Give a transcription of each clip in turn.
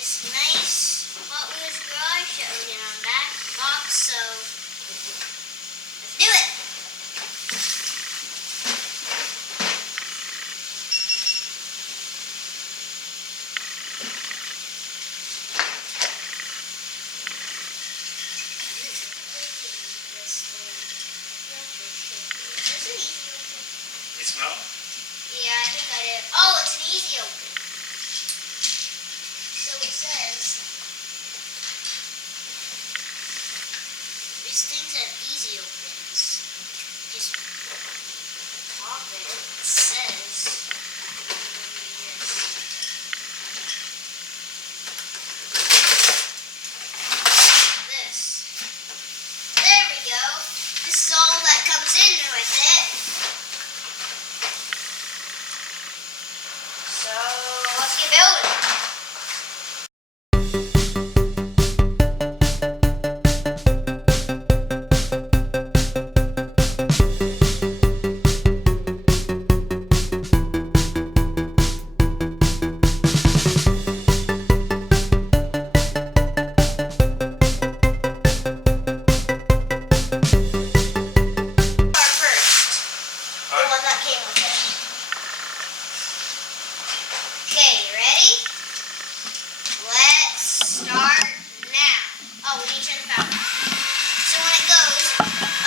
this nice Hot Wheels garage that we're gonna unbox, so let's do it! You smell? Yeah, I think I did. Oh, it's an easy open. So it says these things have easy opens. Just pop it. It says this. There we go. This is all that comes in with it. So let's get building. Okay, ready? Let's start now. Oh, we need to turn the power on. So when it goes,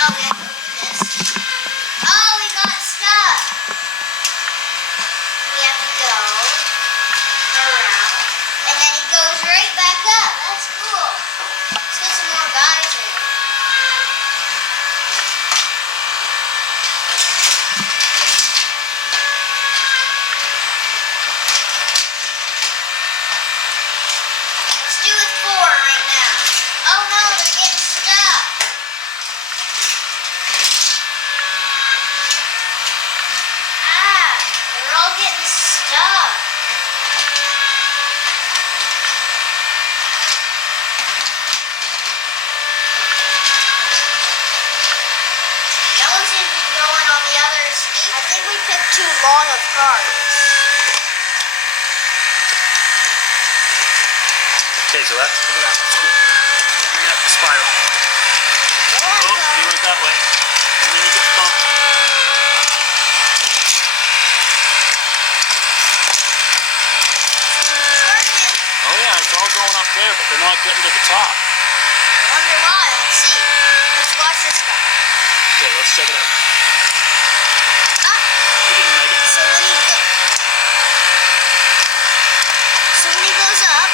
oh, we have to open this. Oh, we got stuck. We have to go around, and then it goes right back up. That's cool. Let's get some more guys in. Right now. Oh no, they're getting stuck. They're all getting stuck. That one seems to be going on the other speed. I think we picked too long of cars. Okay, so look at that. That's cool. Bring up the spiral. Yeah, Oh, you went that way. And then you get bumped. Oh yeah, it's all going up there, but they're not getting to the top. I wonder why. Let's see. Let's watch this guy. Okay, let's check it out. You didn't make it. So when he goes up,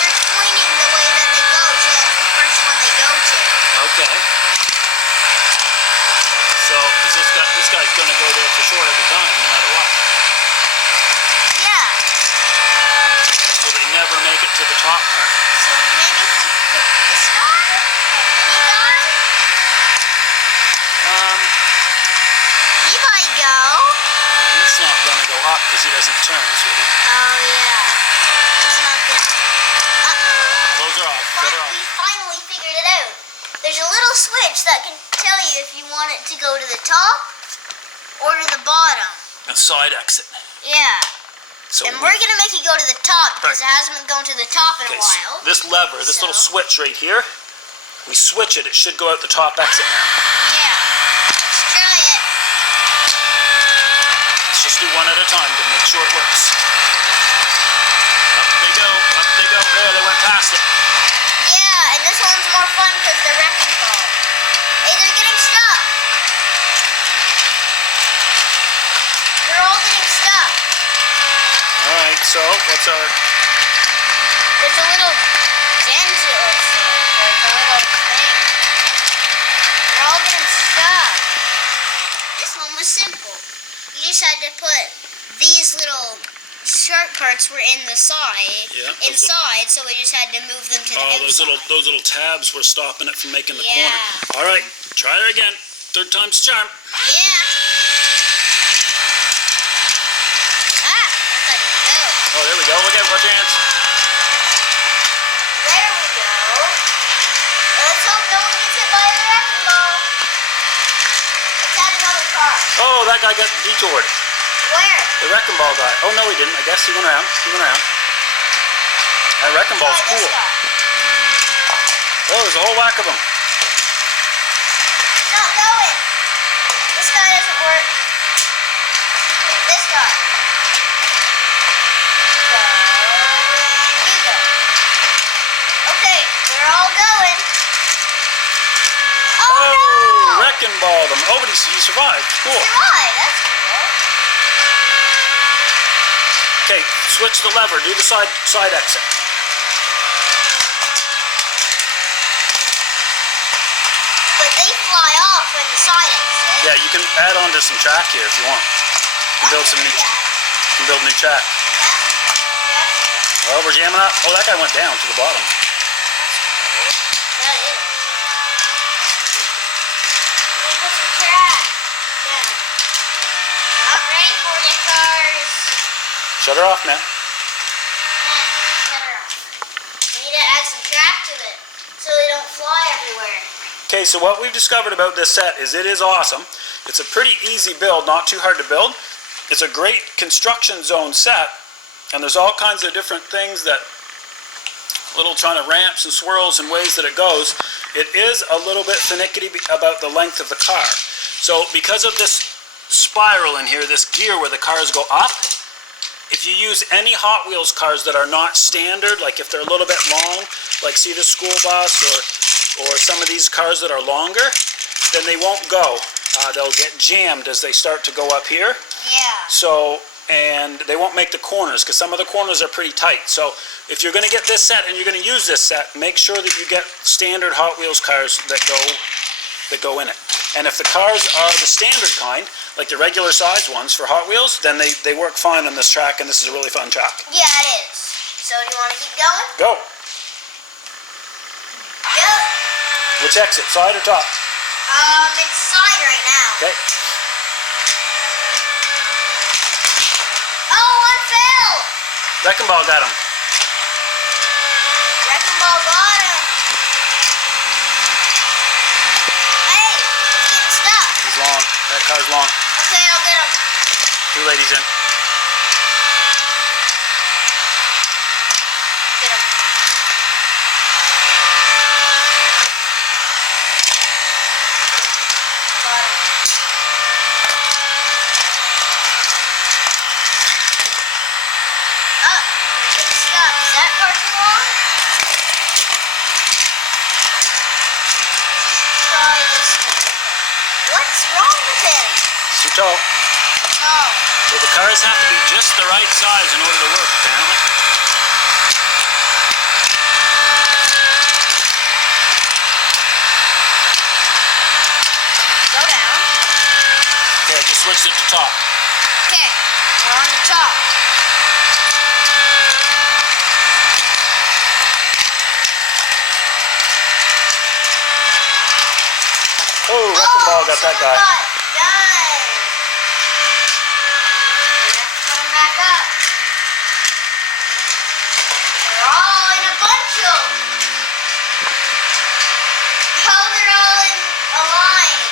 they're pointing the way that they go, so that's the first one they go to. Okay. So, is this guy's gonna go there for sure every time, no matter what. Yeah. So they never make it to the top part. So maybe if we put this guy and any guy, he might go. He's not gonna go up because he doesn't turn, sweetie. Oh yeah. It's not good. Those are off. Cut her off. We finally figured it out. There's a little switch that can tell you if you want it to go to the top or to the bottom. A side exit. Yeah. So And we're going to make it go to the top because it hasn't been going to the top in a while. This lever, this little switch right here, we switch it, it should go out the top exit now. Yeah. Let's try it. Let's just do one at a time to make sure it works. Up they go, up they go. There, they went past it. Yeah, and this one's more fun because they're wrecking ball. Hey, they're getting stuck. They're all getting stuck. Alright, so what's our... There's a little dent, it looks like a little thing. They're all getting stuck. This one was simple. You just had to put these little sharp parts were in the side, inside, so we just had to move them to the outside. those little tabs were stopping it from making the Yeah. corner. Alright, try her again. Third time's the charm. Yeah. That's how you go. Oh, there we go. Look at it. Watch your hands. There we go. Let's hope no one gets hit by a wrecking ball. Let's add another car. Oh, that guy got detoured. Where? The wrecking ball guy. Oh no, he didn't. I guess he went around. That wrecking ball's Try this cool. guy. Oh, there's a whole whack of them. It's not going. This guy doesn't work. This guy. Go. And you go. Okay, they're all going. Oh, no! Wrecking ball them. Oh, but he survived. Cool. Survived. That's cool. Okay, switch the lever. Do the side exit. But they fly off when the side exit. Yeah, you can add on to some track here if you want. You can build some new. You can build new track. Oh, we're jamming up. Oh, that guy went down to the bottom. That is. We'll put some track down. Not ready for you, cars. Shut her off, man. Shut her off. We need to add some track to it so they don't fly everywhere. Okay, so what we've discovered about this set is it is awesome. It's a pretty easy build, not too hard to build. It's a great construction zone set, and there's all kinds of different things that, little kind of ramps and swirls and ways that it goes. It is a little bit finicky about the length of the car. So because of this spiral in here, this gear where the cars go up, if you use any Hot Wheels cars that are not standard, like if they're a little bit long, like see the school bus or some of these cars that are longer, then they won't go. They'll get jammed as they start to go up here. Yeah. So, and they won't make the corners because some of the corners are pretty tight. So if you're going to get this set and you're going to use this set, make sure that you get standard Hot Wheels cars that go in it. And if the cars are the standard kind, like the regular size ones for Hot Wheels, then they work fine on this track, and this is a really fun track. Yeah, it is. So do you want to keep going? Go. Go. Which exit, side or top? It's side right now. Okay. Oh, one fell. Wrecking ball got him. Wrecking ball got him. Hey, he's getting stuck. He's long. That car's long. Okay, I'll get him. Two ladies in. Get him. Got him. Oh, he's getting stuck. Is that part too long? Let's try this one. What's wrong with him? It's too tall. No. Well, the cars have to be just the right size in order to work, apparently. Go down. Okay, I just switched it to top. Okay, we're on the top. Oh, wrecking ball got that guy. Done. We have to put them back up. They're all in a bunch of. Oh, they're all in a line.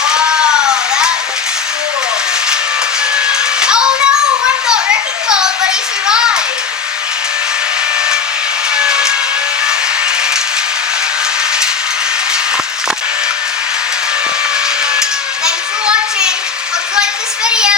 Wow, that looks cool. Oh no, one got wrecking ball, but he survived. Thanks for watching. Hope you like this video.